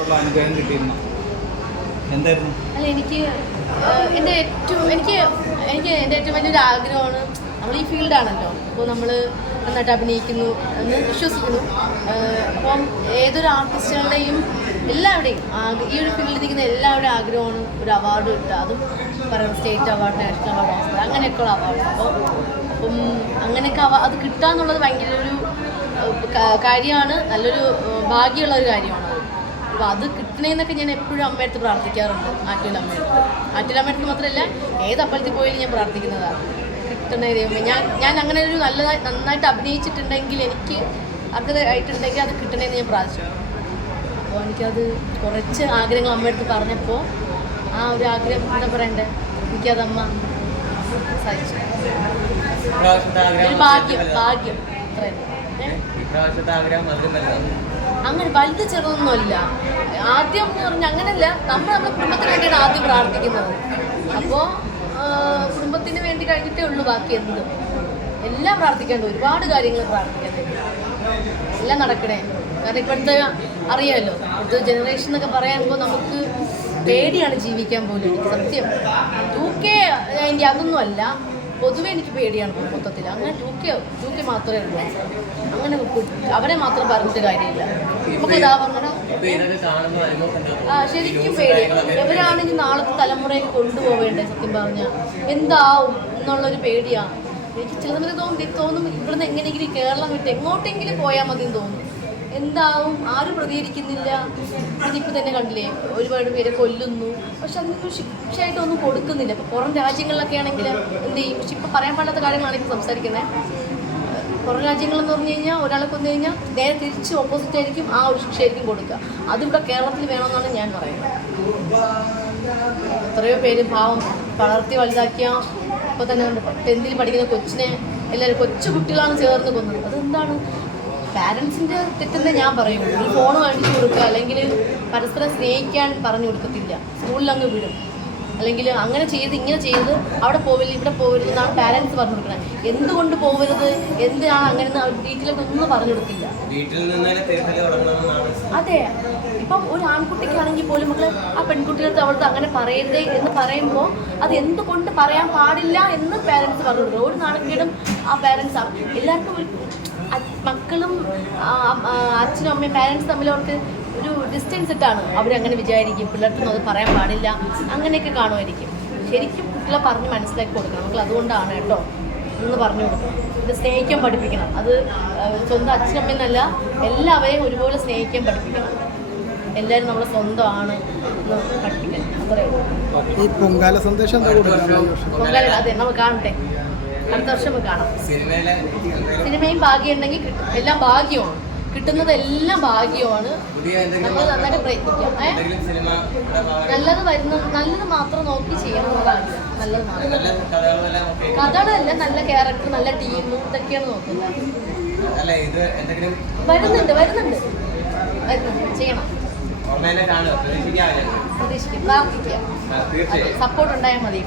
അനുഗ്രഹം കിട്ടിയിരുന്നു? എന്തായിരുന്നു? അല്ല എനിക്ക് എന്റെ ഏറ്റവും എനിക്ക് എനിക്ക് എന്റെ ഏറ്റവും വലിയൊരു ആഗ്രഹമാണ് നമ്മൾ ഈ ഫീൽഡാണല്ലോ. അപ്പോൾ നമ്മൾ നന്നായിട്ട് അഭിനയിക്കുന്നു എന്ന് വിശ്വസിക്കുന്നു. അപ്പം ഏതൊരു ആർട്ടിസ്റ്റുകളുടെയും എല്ലാവരുടെയും ഈ ഒരു ഫീൽഡിൽ നിൽക്കുന്ന എല്ലാവരുടെയും ആഗ്രഹമാണ് ഒരു അവാർഡ് കിട്ടുക. അതും പറയുന്നത് state award national award Oscar അങ്ങനെയൊക്കെയുള്ള അവാർഡ്. അപ്പോൾ അപ്പം അങ്ങനെയൊക്കെ അവ അത് കിട്ടുക എന്നുള്ളത് ഭയങ്കര ഒരു കാര്യമാണ്. നല്ലൊരു ഭാഗ്യമുള്ള ഒരു കാര്യമാണ്. അപ്പോൾ അത് കിട്ടണേന്നൊക്കെ ഞാൻ എപ്പോഴും അമ്മയടുത്ത് പ്രാർത്ഥിക്കാറുണ്ട്. ആറ്റുല അമ്മയടുത്ത് ആറ്റുല അമ്മയടുത്ത് മാത്രമല്ല ഏത് അമ്പലത്തിൽ പോയാലും ഞാൻ പ്രാർത്ഥിക്കുന്നതാണ് കിട്ടണേ ദൈവമേ. ഞാൻ ഞാൻ അങ്ങനെ ഒരു നല്ല നന്നായിട്ട് അഭിനയിച്ചിട്ടുണ്ടെങ്കിൽ എനിക്ക് അർഹതയായിട്ടുണ്ടെങ്കിൽ അത് കിട്ടണേന്ന് ഞാൻ പ്രാർത്ഥിച്ചു. അപ്പോൾ എനിക്കത് കുറച്ച് ആഗ്രഹങ്ങൾ അമ്മയടുത്ത് പറഞ്ഞപ്പോൾ ആ ഒരു ആഗ്രഹം എന്താ പറയണ്ടേ? എനിക്കത് അമ്മ സാധിച്ചു ഇപ്രാവശ്യത്തെ ആഗ്രഹം ഭാഗ്യം ഭാഗ്യം. അത്രയും അങ്ങനെ വലുത് ചെറുതൊന്നുമല്ല. ആദ്യം എന്ന് പറഞ്ഞാൽ അങ്ങനല്ല നമ്മൾ നമ്മുടെ കുടുംബത്തിന് വേണ്ടിയാണ് ആദ്യം പ്രാർത്ഥിക്കുന്നത്. അപ്പോ കുടുംബത്തിന് വേണ്ടി കഴിഞ്ഞിട്ടേ ഉള്ളൂ ബാക്കി എന്ത്. എല്ലാം പ്രാർത്ഥിക്കേണ്ട ഒരുപാട് കാര്യങ്ങൾ പ്രാർത്ഥിക്കേണ്ടത് എല്ലാം നടക്കണേ. കാരണം ഇപ്പോഴത്തെ അറിയാമല്ലോ ഇപ്പോഴത്തെ ജനറേഷൻ എന്നൊക്കെ പറയുമ്പോൾ നമുക്ക് പേടിയാണ് ജീവിക്കാൻ പോലും. സത്യം. തൂക്കേ അതിന്റെ അതൊന്നും അല്ല പൊതുവെ എനിക്ക് പേടിയാണ് മൊത്തത്തിൽ. അങ്ങനെ ടു കെ ടു കെ മാത്രമേ ഉള്ളൂ. അങ്ങനെ അവരെ മാത്രം പറഞ്ഞിട്ട് കാര്യമില്ല. നമുക്ക് ഇതാ അനുഭവം ആ ശരിക്കും പേടി. എവരാണെങ്കിൽ ഇനി നാളത്തെ തലമുറയെ കൊണ്ടുപോവേണ്ടത് സത്യം പറഞ്ഞാൽ എന്താവും എന്നുള്ളൊരു പേടിയാണ്. എനിക്ക് ചില സമയത്ത് തോന്നി തോന്നും ഇവിടുന്ന് എങ്ങനെയെങ്കിലും കേരളം വിട്ട് എങ്ങോട്ടെങ്കിലും പോയാൽ മതി തോന്നും. എന്താവും? ആരും പ്രതികരിക്കുന്നില്ല. ഇതിപ്പോൾ തന്നെ കണ്ടില്ലേ ഒരുപാട് പേരെ കൊല്ലുന്നു. പക്ഷെ അതിനൊന്നും ശിക്ഷയായിട്ടൊന്നും കൊടുക്കുന്നില്ല. ഇപ്പോൾ പുറം രാജ്യങ്ങളിലൊക്കെ ആണെങ്കിൽ എന്ത് ചെയ്യും? പക്ഷെ ഇപ്പോൾ പറയാൻ പാടാത്ത കാര്യങ്ങളാണ് ഇപ്പോൾ സംസാരിക്കുന്നത് പുറം രാജ്യങ്ങളെന്ന് പറഞ്ഞു കഴിഞ്ഞാൽ ഒരാളെ കൊന്നു കഴിഞ്ഞാൽ നേരെ തിരിച്ച് ഓപ്പോസിറ്റ് ആയിരിക്കും ആ ഒരു ശിക്ഷയായിരിക്കും കൊടുക്കുക. അതിവിടെ കേരളത്തിൽ വേണമെന്നാണ് ഞാൻ പറയുന്നത്. എത്രയോ പേര് പാവം വളർത്തി വലുതാക്കിയ ഇപ്പോൾ തന്നെ ടെൻത്തിൽ പഠിക്കുന്ന കൊച്ചിനെ എല്ലാവരും കൊച്ചു കുട്ടികളാണ് ചേർന്ന് കൊന്നത്. അതെന്താണ്? പാരൻസിന്റെ തെറ്റെന്ന് ഞാൻ പറയുള്ളൂ. ഒരു ഫോൺ കാണിച്ചു കൊടുക്കുക അല്ലെങ്കിൽ പരസ്പരം സ്നേഹിക്കാൻ പറഞ്ഞു കൊടുക്കത്തില്ല. സ്കൂളിൽ അങ്ങ് വിടും. അല്ലെങ്കിൽ അങ്ങനെ ചെയ്ത് ഇങ്ങനെ ചെയ്ത് അവിടെ പോവില്ല ഇവിടെ പോവരുത് എന്നാണ് പാരൻസ് പറഞ്ഞു കൊടുക്കുന്നത്. എന്തുകൊണ്ട് പോകരുത് എന്തിനാണ് അങ്ങനെ ഡീറ്റെയിൽ ഒന്നും പറഞ്ഞു കൊടുക്കില്ല. അതെ. ഇപ്പം ഒരു ആൺകുട്ടിക്കാണെങ്കിൽ പോലും മക്കൾ ആ പെൺകുട്ടികൾക്ക് അവൾക്ക് അങ്ങനെ പറയരുതേ എന്ന് പറയുമ്പോൾ അത് എന്തുകൊണ്ട് പറയാൻ പാടില്ല എന്ന് പാരൻസ് പറഞ്ഞു കൊടുക്കും ഒരു നാണക്കേടും ആ പാരൻസ് എല്ലാവർക്കും മക്കളും അച്ഛനും അമ്മയും പാരൻസ് തമ്മിൽ അവർക്ക് ഒരു ഡിസ്റ്റൻസ് ഇട്ടാണ് അവരങ്ങനെ വിചാരിക്കും. പിള്ളേർക്കൊന്നും അത് പറയാൻ പാടില്ല. അങ്ങനെയൊക്കെ കാണുമായിരിക്കും. ശരിക്കും കുട്ടികളെ പറഞ്ഞ് മനസ്സിലാക്കി കൊടുക്കണം. നമ്മൾ അതുകൊണ്ടാണ് കേട്ടോ എന്ന് പറഞ്ഞു കൊടുക്കണം ഇത് സ്നേഹിക്കാൻ പഠിപ്പിക്കണം. അത് സ്വന്തം അച്ഛനമ്മയെന്നല്ല എല്ലാവരെയും ഒരുപോലെ സ്നേഹിക്കാൻ പഠിപ്പിക്കണം. എല്ലാവരും നമ്മളെ സ്വന്തമാണ് എന്ന് പഠിപ്പിക്കണം. അത്രയേ ഉള്ളൂ. പൊങ്കാല സന്ദേശം പൊങ്കാല അതെ നമ്മൾ കാണട്ടെ. അടുത്ത വർഷം കാണാം. സിനിമയും ഭാഗ്യം ഉണ്ടെങ്കിൽ കിട്ടും. എല്ലാം ഭാഗ്യമാണ്. കിട്ടുന്നത് എല്ലാം ഭാഗ്യമാണ് നമ്മൾ നന്നായിട്ട് പ്രയത്നിക്കാം. നല്ലത് വരുന്ന നല്ലത് മാത്രം നോക്കി ചെയ്യണം എന്നുള്ളതാണ് നല്ലത് മാത്രം. കഥകളല്ല നല്ല ക്യാരക്ടർ നല്ല ടീം ഇതൊക്കെയാണ് നോക്കുന്നത്. വരുന്നുണ്ട് വരുന്നുണ്ട്. വരുന്നുണ്ട്. ചെയ്യണം. പ്രതീക്ഷിക്കാം. സപ്പോർട്ട് ഉണ്ടായാൽ മതി.